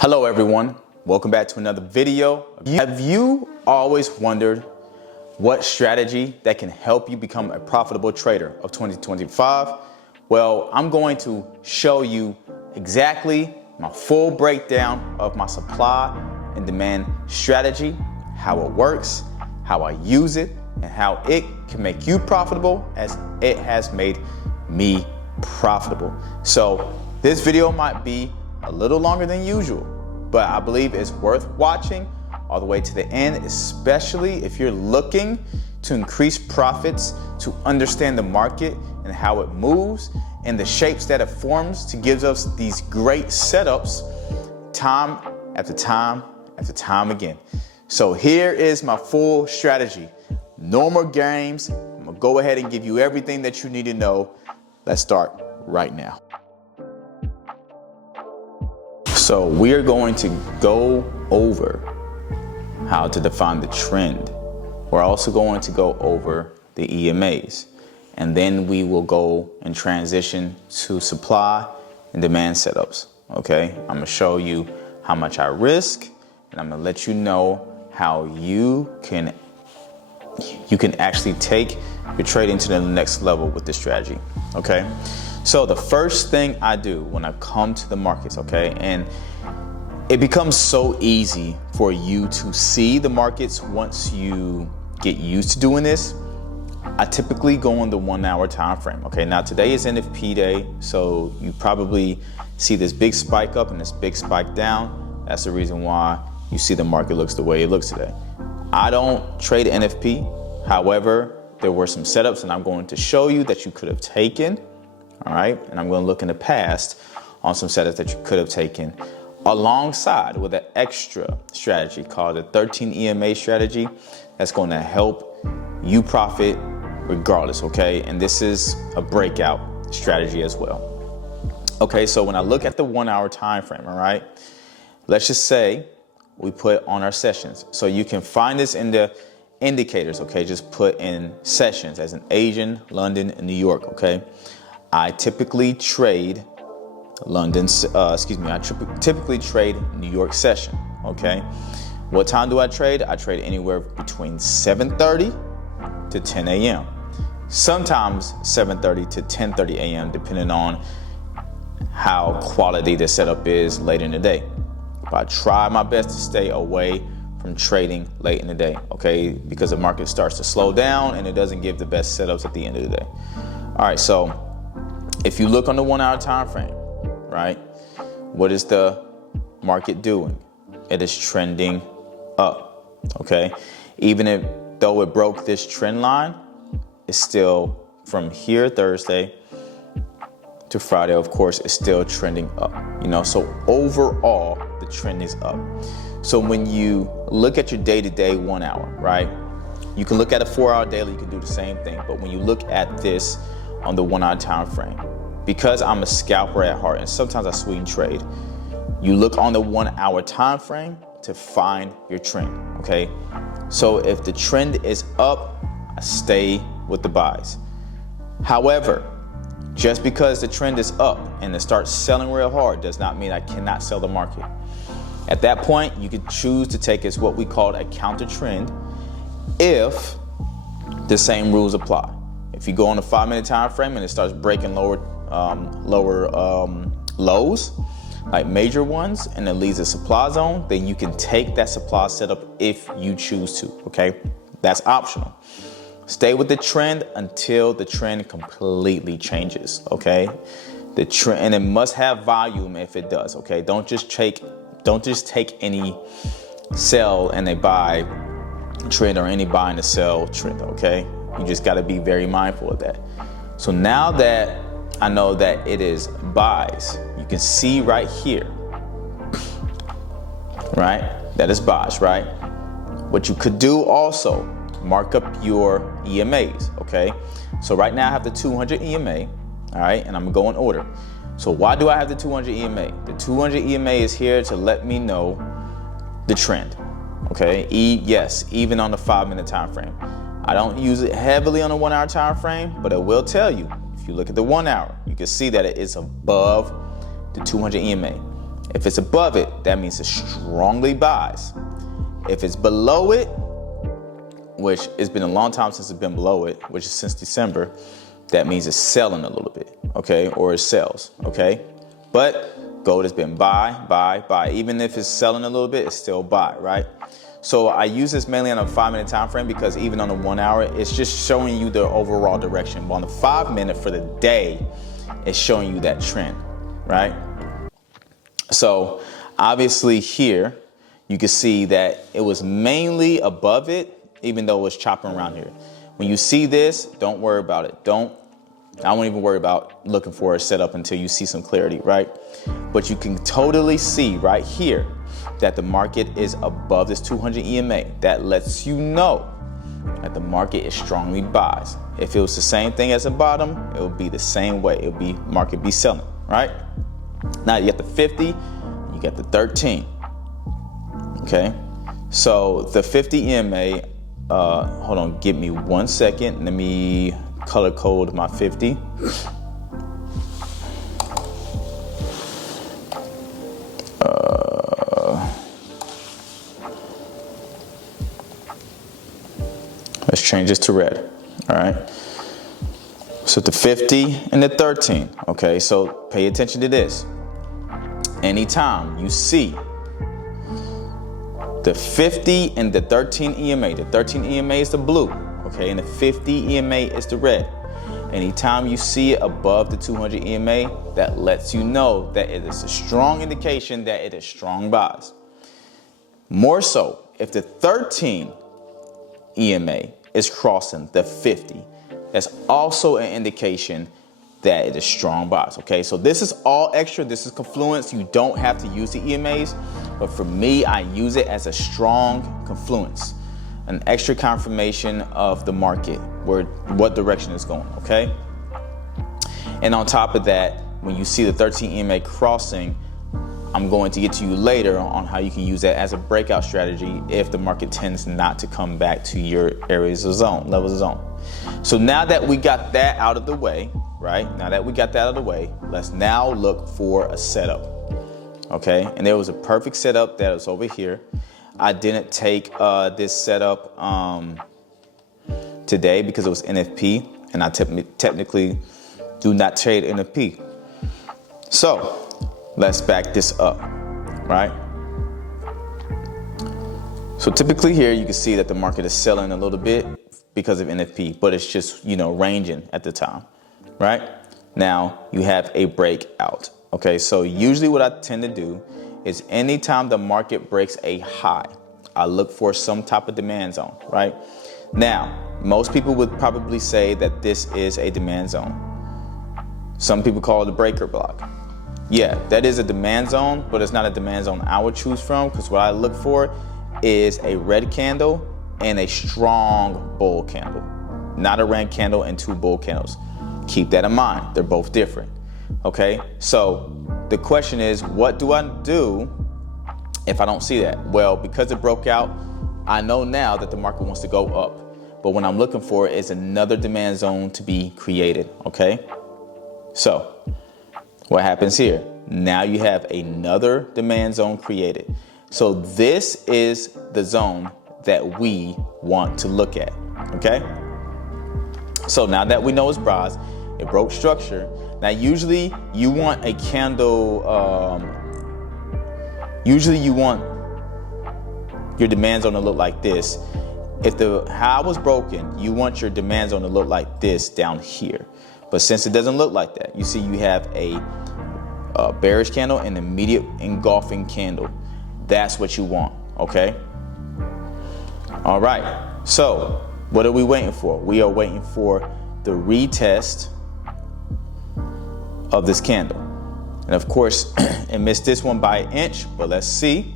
Hello everyone, welcome back to another video. Have you always wondered what strategy that can help you become a profitable trader of 2025? Well, I'm going to show you exactly my full breakdown of my supply and demand strategy, how it works, how I use it, and how it can make you profitable as it has made me profitable. So this video might be a little longer than usual, but I believe it's worth watching all the way to the end, especially if you're looking to increase profits, to understand the market and how it moves and the shapes that it forms to give us these great setups time after time after time again. So here is my full strategy. No more games. I'm gonna go ahead and give you everything that you need to know. Let's start right now. So we are going to go over how to define the trend. We're also going to go over the EMAs, and then we will go and transition to supply and demand setups. Okay, I'm gonna show you how much I risk, and I'm gonna let you know how you can actually take your trading to the next level with this strategy. Okay, so the first thing I do when I come to the markets, okay, and it becomes so easy for you to see the markets once you get used to doing this. I typically go on the 1 hour time frame. Okay, now today is NFP day, so you probably see this big spike up and this big spike down. That's the reason why you see the market looks the way it looks today. I don't trade NFP. However, there were some setups and I'm going to show you that you could have taken. All right, and I'm going to look in the past on some setups that you could have taken alongside with an extra strategy called the 13 EMA strategy that's going to help you profit regardless, okay? And this is a breakout strategy as well. Okay, so when I look at the 1 hour time frame, all right, let's just say we put on our sessions. So you can find this in the indicators, okay? Just put in sessions as in Asian, London, and New York, okay? I typically trade typically trade New York session, okay? What time do I trade? I trade anywhere between 7:30 to 10 a.m. Sometimes 7:30 to 10:30 a.m. depending on how quality the setup is late in the day. But I try my best to stay away from trading late in the day, okay? Because the market starts to slow down and it doesn't give the best setups at the end of the day. All right, so if you look on the 1 hour time frame, right, what is the market doing? It is trending up, okay? Even though it broke this trend line, it's still from here Thursday to Friday, of course, it's still trending up, you know? So overall, the trend is up. So when you look at your day-to-day 1 hour, right, you can look at a 4 hour daily, you can do the same thing. But when you look at this on the 1 hour time frame, because I'm a scalper at heart and sometimes I swing trade, you look on the 1 hour time frame to find your trend, okay? So if the trend is up, I stay with the buys. However, just because the trend is up and it starts selling real hard does not mean I cannot sell the market. At that point, you could choose to take as what we call a counter trend if the same rules apply. If you go on a 5 minute time frame and it starts breaking lower lows, like major ones, and it leaves a supply zone, then you can take that supply setup if you choose to, okay? That's optional. Stay with the trend until the trend completely changes, okay? The trend, and it must have volume if it does, okay? Don't just take any sell and a buy trend or any buy and a sell trend, okay? You just gotta be very mindful of that. So now that I know that it is buys, you can see right here, right? That is buys, right? What you could do also, mark up your EMAs, okay? So right now I have the 200 EMA, all right? And I'm gonna go in order. So why do I have the 200 EMA? The 200 EMA is here to let me know the trend, okay? Yes, even on the 5 minute time frame. I don't use it heavily on a 1 hour time frame, but it will tell you. If you look at the 1 hour, you can see that it is above the 200 EMA. If it's above it, that means it strongly buys. If it's below it, which it's been a long time since it's been below it, which is since December, that means it's selling a little bit, okay? Or it sells, okay? But gold has been buy, buy, buy. Even if it's selling a little bit, it's still buy, right? So I use this mainly on a 5-minute time frame because even on the 1 hour, it's just showing you the overall direction. But on the 5-minute for the day, it's showing you that trend, right? So obviously here, you can see that it was mainly above it, even though it was chopping around here. When you see this, don't worry about it. I won't even worry about looking for a setup until you see some clarity, right? But you can totally see right here that the market is above this 200 EMA. That lets you know that the market is strongly buys. If it was the same thing as the bottom, it would be the same way. It would be market be selling, right? Now you got the 50, you got the 13. Okay, so the 50 EMA, hold on, give me 1 second. Let me color code my 50. Let's change this to red. All right. So the 50 and the 13. Okay, so pay attention to this. Anytime you see the 50 and the 13 EMA, the 13 EMA is the blue, okay, and the 50 EMA is the red. Anytime you see it above the 200 EMA, that lets you know that it is a strong indication that it is strong buys. More so, if the 13 EMA is crossing the 50, that's also an indication that it is strong buys, okay? So this is all extra, this is confluence. You don't have to use the EMAs, but for me, I use it as a strong confluence, an extra confirmation of the market, what direction it's going, okay? And on top of that, when you see the 13 EMA crossing, I'm going to get to you later on how you can use that as a breakout strategy if the market tends not to come back to your areas of zone, levels of zone. So now that we got that out of the way, right? Now that we got that out of the way, let's now look for a setup, okay? And there was a perfect setup that was over here. I didn't take this setup today because it was NFP, and I technically do not trade NFP. So let's back this up, right? So typically here you can see that the market is selling a little bit because of NFP, but it's just, ranging at the time, right? Now you have a breakout, okay? So usually what I tend to do is anytime the market breaks a high, I look for some type of demand zone, right? Now, most people would probably say that this is a demand zone. Some people call it a breaker block. Yeah, that is a demand zone, but it's not a demand zone I would choose from, because what I look for is a red candle and a strong bull candle, not a red candle and two bull candles. Keep that in mind. They're both different. Okay, so the question is, what do I do if I don't see that? Well, because it broke out, I know now that the market wants to go up, but what I'm looking for is another demand zone to be created. Okay, so what happens here? Now you have another demand zone created. So this is the zone that we want to look at, okay? So now that we know it's bras, it broke structure. Now usually you want a candle, usually you want your demand zone to look like this. If the high was broken, you want your demand zone to look like this down here. But since it doesn't look like that, you see you have a bearish candle and immediate engulfing candle. That's what you want, okay? All right, so what are we waiting for? We are waiting for the retest of this candle. And of course, it missed this one by an inch, but let's see.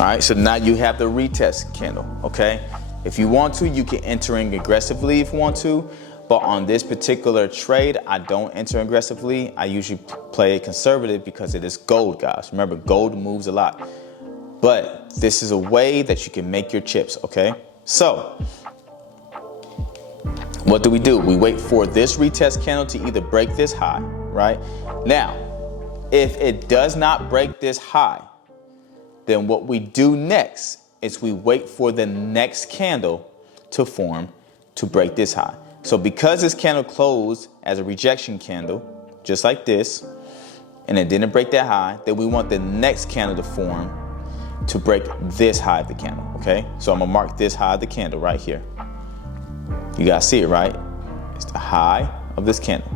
All right, so now you have the retest candle, okay? If you want to, you can enter in aggressively if you want to, but on this particular trade, I don't enter aggressively. I usually play it conservative because it is gold, guys. Remember, gold moves a lot. But this is a way that you can make your chips, okay? So what do? We wait for this retest candle to either break this high, right? Now, if it does not break this high, then what we do next is we wait for the next candle to form to break this high. So because this candle closed as a rejection candle, just like this, and it didn't break that high, then we want the next candle to form to break this high of the candle, okay? So I'm gonna mark this high of the candle right here. You guys see it, right? It's the high of this candle.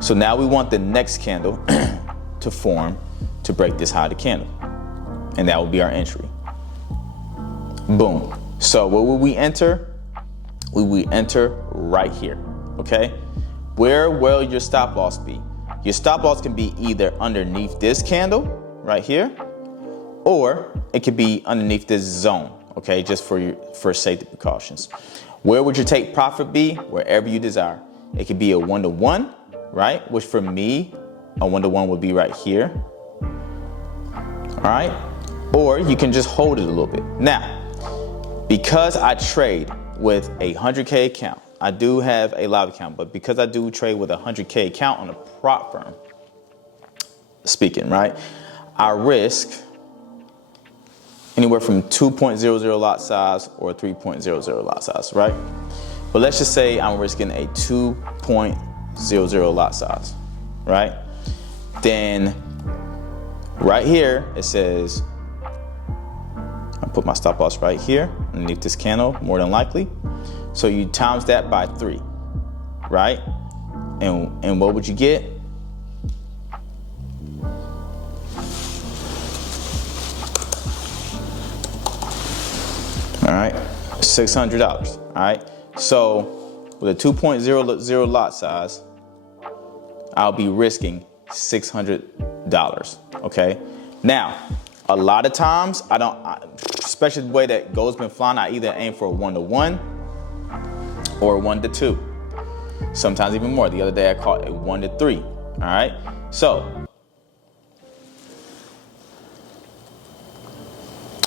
So now we want the next candle to form to break this high of the candle. And that will be our entry. Boom. So what will we enter? We enter right here, okay? Where will your stop loss be? Your stop loss can be either underneath this candle right here, or it could be underneath this zone, okay? Just for safety precautions. Where would your take profit be? Wherever you desire. It could be a 1-to-1, right? Which for me, a 1-to-1 would be right here. All right? Or you can just hold it a little bit. Now, because I trade with a 100K account, I do have a live account, but because I do trade with a 100K account on a prop firm, speaking, right? I risk anywhere from 2.00 lot size or 3.00 lot size, right? But let's just say I'm risking a 2.00 lot size, right? Then right here, it says, I put my stop loss right here underneath this candle, more than likely. So you times that by 3, right? And what would you get? All right, $600, all right? So with a 2.00 lot size, I'll be risking $600, okay? Now, a lot of times, especially the way that gold's been flying, I either aim for a 1-to-1 or a 1-to-2. Sometimes even more. The other day I caught a 1-to-3, all right? So,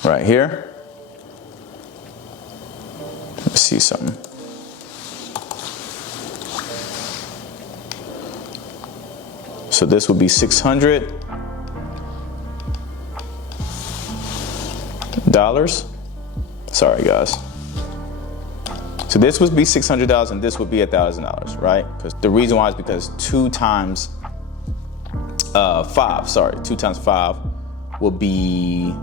right here, let's see something. So this would be $600. Sorry, guys. So this would be $600 and this would be $1,000, right? Because the reason why is because 2 times 5 will be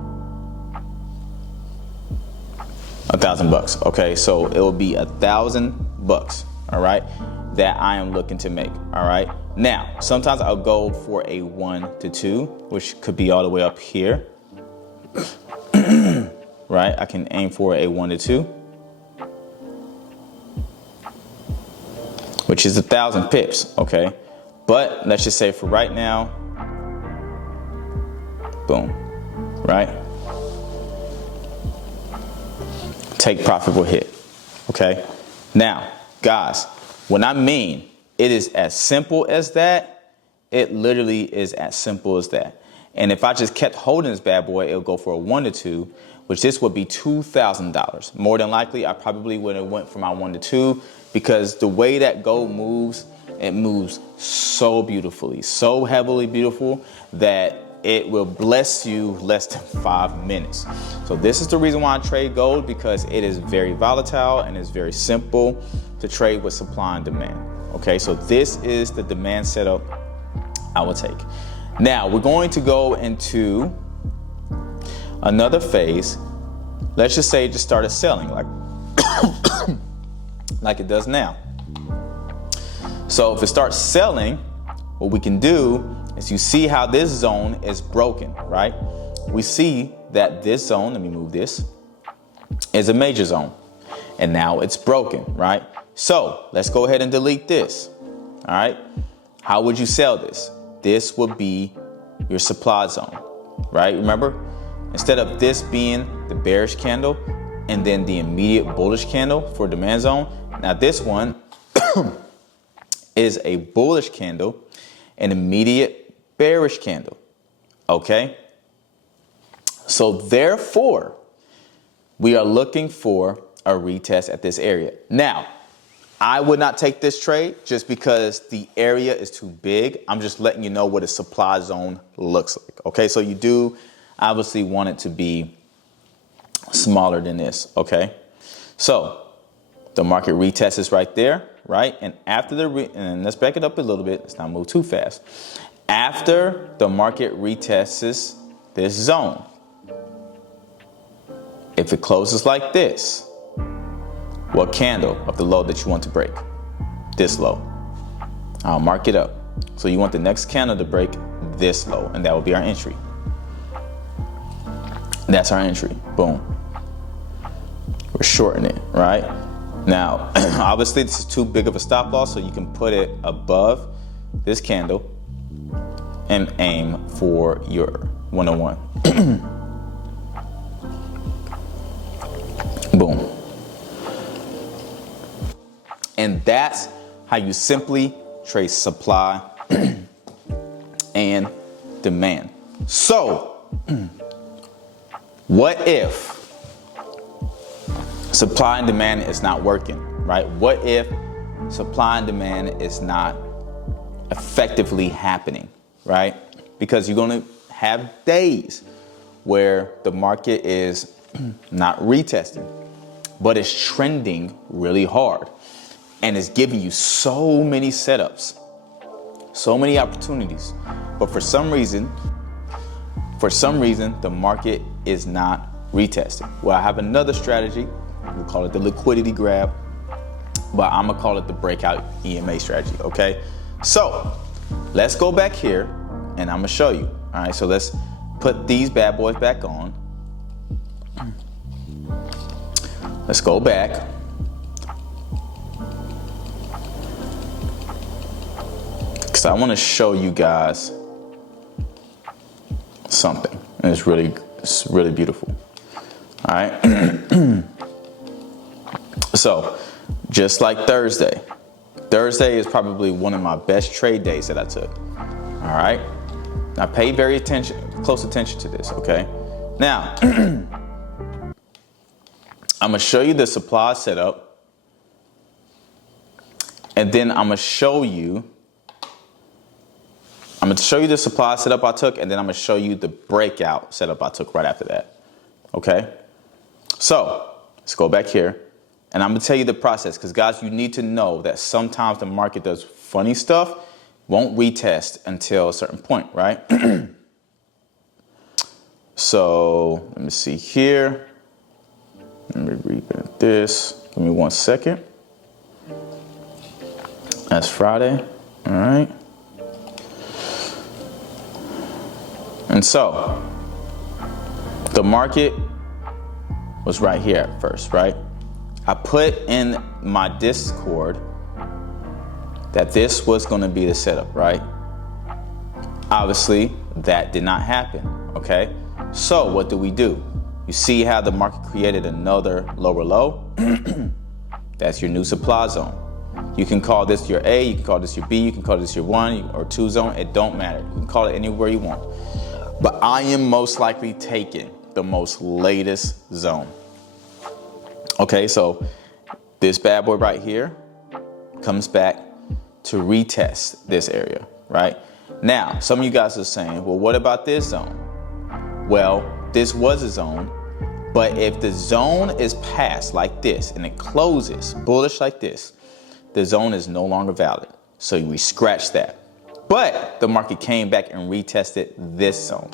$1,000. Okay, so it will be $1,000. All right, that I am looking to make. All right. Now, sometimes I'll go for a 1-to-2, which could be all the way up here. Right, I can aim for a 1-to-2, which is 1,000 pips, okay? But let's just say for right now, boom, right? Take profit will hit, okay? Now, guys, when I mean it is as simple as that, it literally is as simple as that. And if I just kept holding this bad boy, it'll go for a 1-to-2, which this would be $2,000. More than likely, I probably would have went for my 1-to-2 because the way that gold moves, it moves so beautifully, so heavily beautiful that it will bless you less than 5 minutes. So this is the reason why I trade gold, because it is very volatile and it's very simple to trade with supply and demand. Okay, so this is the demand setup I will take. Now we're going to go into another phase. Let's just say it just started selling like it does now. So if it starts selling, what we can do is, you see how this zone is broken, right? We see that this zone, let me move this, is a major zone. And now it's broken, right? So let's go ahead and delete this, all right? How would you sell this? This would be your supply zone, right? Remember, instead of this being the bearish candle and then the immediate bullish candle for demand zone, now this one is a bullish candle, an immediate bearish candle, okay? So therefore, we are looking for a retest at this area. Now, I would not take this trade just because the area is too big. I'm just letting you know what a supply zone looks like. Okay, so you do obviously want it to be smaller than this. Okay, so the market retests is right there, right? And after and let's back it up a little bit. Let's not move too fast. After the market retests this zone, if it closes like this, what candle of the low that you want to break? This low. I'll mark it up. So you want the next candle to break this low, and that will be our entry. That's our entry. Boom. We're shorting it, right? Now, obviously this is too big of a stop loss, so you can put it above this candle and aim for your 101. Boom. And that's how you simply trade supply and demand. So, what if supply and demand is not working, right? What if supply and demand is not effectively happening, right? Because you're going to have days where the market is not retesting, but it's trending really hard and it's giving you so many setups, so many opportunities. But for some reason, the market is not retesting. Well, I have another strategy. We'll call it the liquidity grab, but I'm gonna call it the breakout EMA strategy, okay? So let's go back here and I'm gonna show you. All right, so let's put these bad boys back on. Let's go back. Because I wanna show you guys something, and it's really beautiful. All right. So, just like Thursday is probably one of my best trade days that I took. All right. Now, pay close attention to this. Okay. Now, I'm gonna show you the supply setup, and then I'm gonna show you the supply setup I took, and then I'm gonna show you the breakout setup I took right after that. Okay. So let's go back here. And I'm gonna tell you the process, because guys, you need to know that sometimes the market does funny stuff, won't retest until a certain point, right? So let me see here. Let me reprint this. Give me 1 second. That's Friday. All right. And so the market was right here at first, right? I put in my Discord that this was going to be the setup, right? Obviously, that did not happen, okay? So what do? You see how the market created another lower low? That's your new supply zone. You can call this your A, you can call this your B, you can call this your 1 or 2 zone. It don't matter. You can call it anywhere you want. But I am most likely taking the most latest zone. Okay, so this bad boy right here comes back to retest this area, right? Now, some of you guys are saying, well, what about this zone? Well, this was a zone, but if the zone is passed like this and it closes bullish like this, the zone is no longer valid. So we scratch that. But the market came back and retested this zone.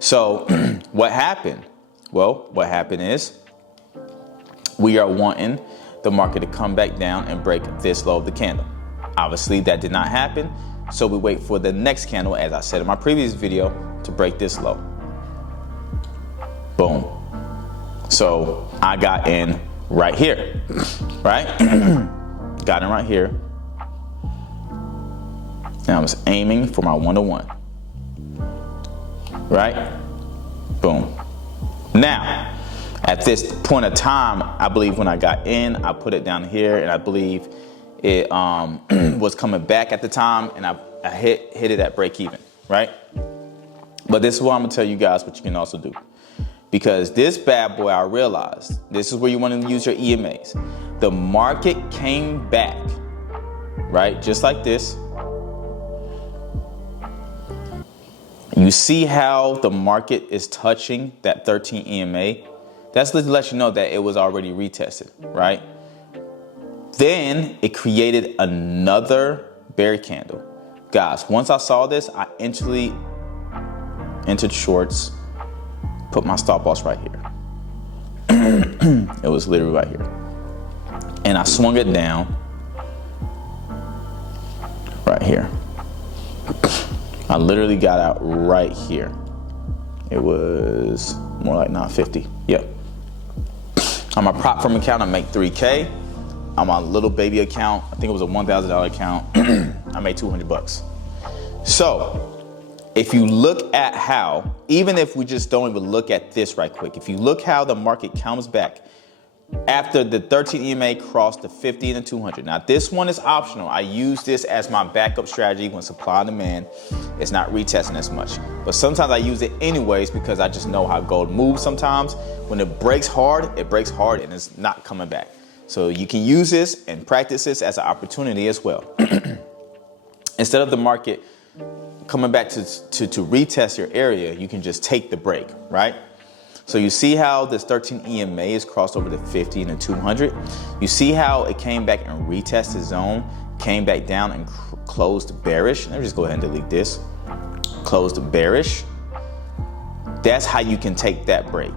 So what happened? Well, what happened is we are wanting the market to come back down and break this low of the candle. Obviously, that did not happen. So we wait for the next candle, as I said in my previous video, to break this low. Boom. So I got in right here, right? Got in right here. Now I was aiming for my 101. Right? Boom. Now, at this point of time, I believe when I got in, I put it down here, and I believe it was coming back at the time, and I hit it at break even, right? But this is what I'm gonna tell you guys what you can also do. Because this bad boy, I realized, this is where you want to use your EMAs. The market came back, right? Just like this. You see how the market is touching that 13 EMA? That's to let you know that it was already retested, right? Then it created another bear candle. Guys, once I saw this, I instantly entered shorts, put my stop loss right here. It was literally right here. And I swung it down right here. I literally got out right here. It was more like 950. Yep. On my prop firm account, I make 3K. On my little baby account, I think it was a $1,000 account, I made 200 bucks. So if you look at how, even if we just don't even look at this right quick, if you look how the market comes back after the 13 EMA crossed the 50 and the 200. Now this one is optional. I use this as my backup strategy when supply and demand is not retesting as much. But sometimes I use it anyways because I just know how gold moves sometimes. When it breaks hard and it's not coming back. So you can use this and practice this as an opportunity as well. Instead of the market coming back to retest your area, you can just take the break, right? So you see how this 13 EMA is crossed over the 50 and the 200. You see how it came back and retested zone, came back down and closed bearish. Let me just go ahead and delete this. Closed bearish. That's how you can take that break.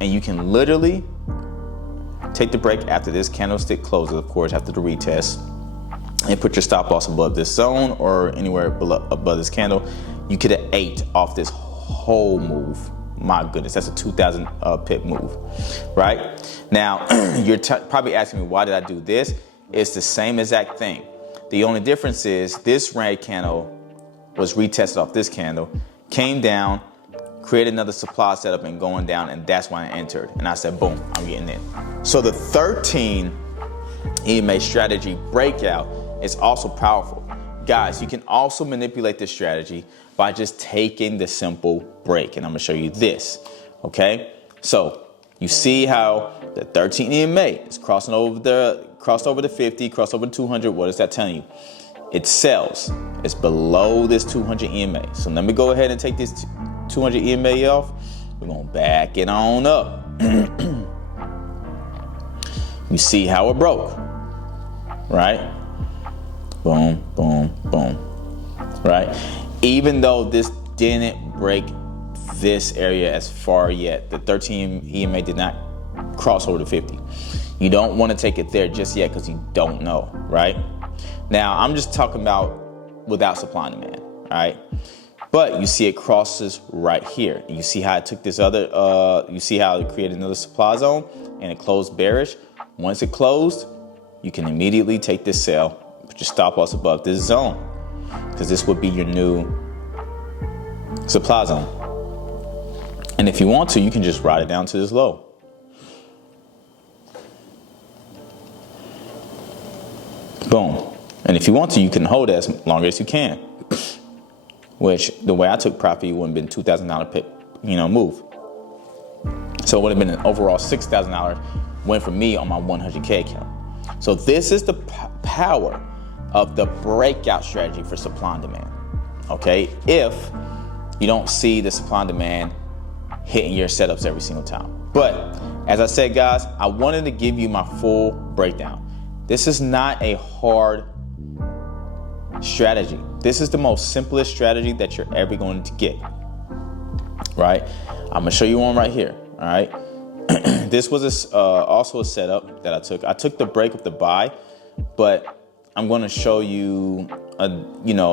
And you can literally take the break after this candlestick closes, of course, after the retest, and put your stop loss above this zone or anywhere below, above this candle. You could have ate off this whole move. My goodness, that's a 2,000 pip move, right? Now, you're probably asking me, why did I do this? It's the same exact thing. The only difference is this red candle was retested off this candle, came down, created another supply setup and going down, and that's why I entered. And I said, boom, I'm getting in. So the 13 EMA strategy breakout is also powerful. Guys, you can also manipulate this strategy by just taking the simple break. And I'm gonna show you this, okay? So you see how the 13 EMA is crossed over the 50, crossed over the 200. What is that telling you? It sells. It's below this 200 EMA. So let me go ahead and take this 200 EMA off. We're gonna back it on up. You see how it broke, right? Boom, boom, boom, right? Even though this didn't break this area as far yet, the 13 EMA did not cross over the 50. You don't want to take it there just yet because you don't know, right? Now, I'm just talking about without supply and demand, right? But you see it crosses right here. You see how it took this other, you see how it created another supply zone and it closed bearish. Once it closed, you can immediately take this sell, put your stop loss above this zone, because this would be your new supply zone. And if you want to, you can just ride it down to this low. Boom. And if you want to, you can hold it as long as you can. Which, the way I took profit, would have been $2,000 pip, move. So it would have been an overall $6,000 win for me on my 100K account. So this is the power of the breakout strategy for supply and demand. Okay, if you don't see the supply and demand hitting your setups every single time. But as I said, guys, I wanted to give you my full breakdown. This is not a hard strategy. This is the most simplest strategy that you're ever going to get, right? I'm gonna show you one right here, all right? This was also a setup that I took. I took the break of the buy, but I'm gonna show you a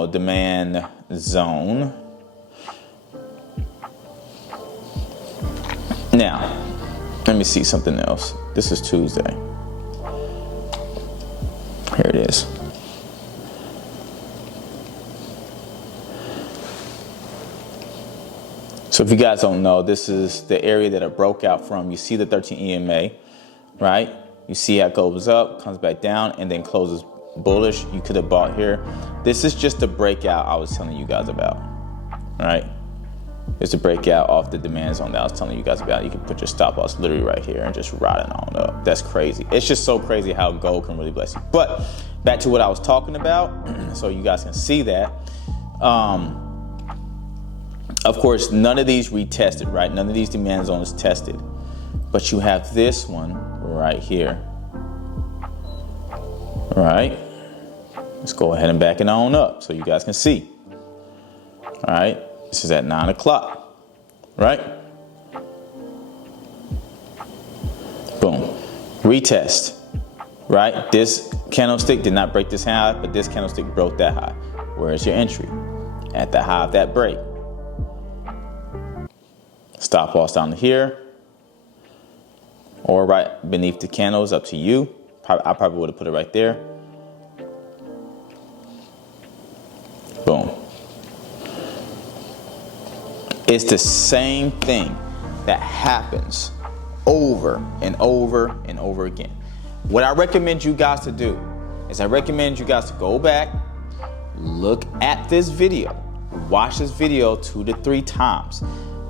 demand zone. Now, let me see something else. This is Tuesday. Here it is. So if you guys don't know, this is the area that it broke out from. You see the 13 EMA, right? You see how it goes up, comes back down, and then closes bullish. You could have bought here. This is just the breakout I was telling you guys about, right? is the breakout off the demand zone that I was telling you guys about. You can put your stop loss literally right here and just ride it on up. That's crazy. It's just so crazy how gold can really bless you. But back to what I was talking about, so you guys can see that. Of course, none of these retested, right? None of these demand zones tested. But you have this one right here. All right. Let's go ahead and back it on up so you guys can see. All right. This is at 9 o'clock, right? Boom. Retest, right? This candlestick did not break this high, but this candlestick broke that high. Where's your entry? At the high of that break. Stop loss down here or right beneath the candles, up to you. I probably would have put it right there. Boom. It's the same thing that happens over and over and over again. What I recommend you guys to do is I recommend you guys to go back, look at this video, watch this video 2 to 3 times.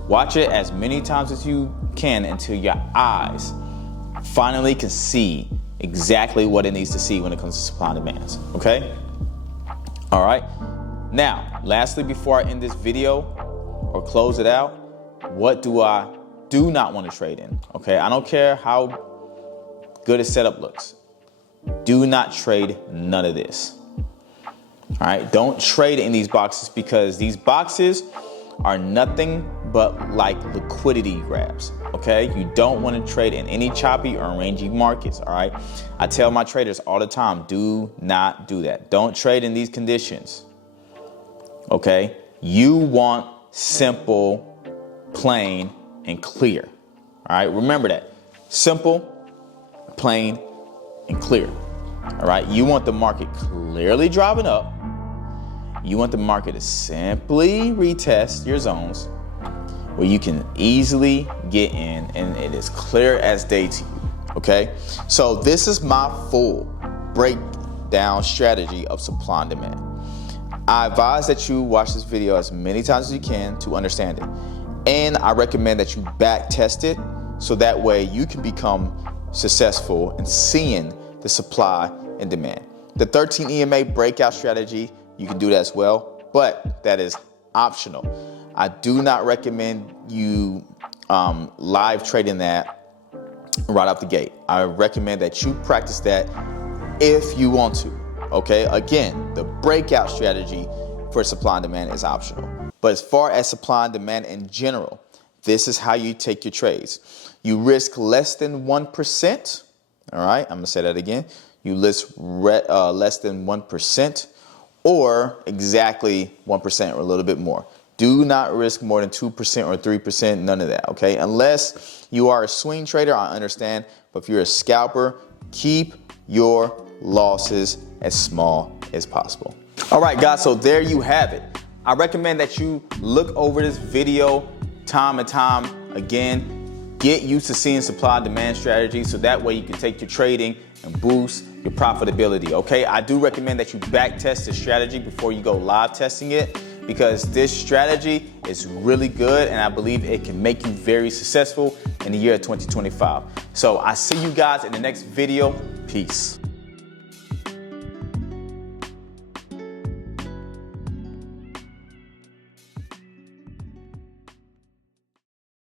Watch it as many times as you can until your eyes finally can see exactly what it needs to see when it comes to supply and demands, okay? All right. Now, lastly, before I end this video or close it out, what do I do not want to trade in, okay? I don't care how good a setup looks. Do not trade none of this, all right? Don't trade in these boxes because these boxes are nothing but like liquidity grabs, okay? You don't want to trade in any choppy or rangy markets, all right? I tell my traders all the time, do not do that. Don't trade in these conditions, okay? You want simple, plain, and clear, all right? Remember that. Simple, plain, and clear, all right? You want the market clearly driving up. You want the market to simply retest your zones where you can easily get in and it is clear as day to you, okay? So this is my full breakdown strategy of supply and demand. I advise that you watch this video as many times as you can to understand it. And I recommend that you back test it so that way you can become successful in seeing the supply and demand. The 13 EMA breakout strategy, you can do that as well, but that is optional. I do not recommend you live trading that right off the gate. I recommend that you practice that if you want to, okay? Again, the breakout strategy for supply and demand is optional. But as far as supply and demand in general, this is how you take your trades. You risk less than 1%, all right? I'm gonna say that again. You risk less than 1%. Or exactly 1% or a little bit more. Do not risk more than 2% or 3%, none of that, okay? Unless you are a swing trader, I understand, but if you're a scalper, keep your losses as small as possible. All right, guys, so there you have it. I recommend that you look over this video time and time again. Get used to seeing supply and demand strategy so that way you can take your trading and boost your profitability, okay? I do recommend that you back test the strategy before you go live testing it because this strategy is really good and I believe it can make you very successful in the year 2025. So I see you guys in the next video. Peace.